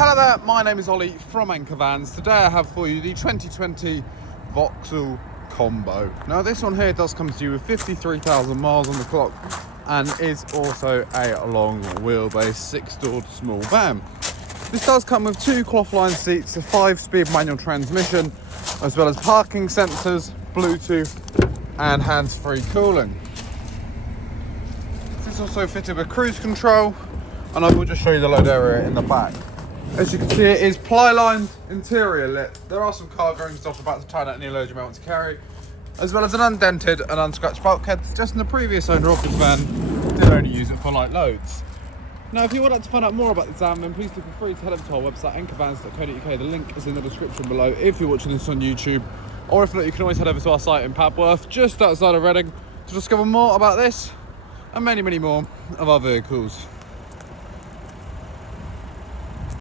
Hello there, my name is Ollie from Anchor Vans. Today I have for you the 2020 Vauxhall Combo. Now this one here does come to you with 53,000 miles on the clock and is also a long wheelbase 6-door small van. This does come with 2 cloth-lined seats, a 5-speed manual transmission, as well as parking sensors, Bluetooth and hands-free cooling. This is also fitted with cruise control, and I will just show you the load area in the back. As you can see, it is ply-lined, interior lit. There are some cargo and stuff about to turn out any load you may want to carry, as well as an undented and unscratched bulkhead. Just in the previous owner of this van did only use it for light loads. Now, if you would like to find out more about this van, then please feel free to head over to our website, anchorvans.co.uk. The link is in the description below if you're watching this on YouTube, or if not, you can always head over to our site in Papworth, just outside of Reading, to discover more about this and many, many more of our vehicles.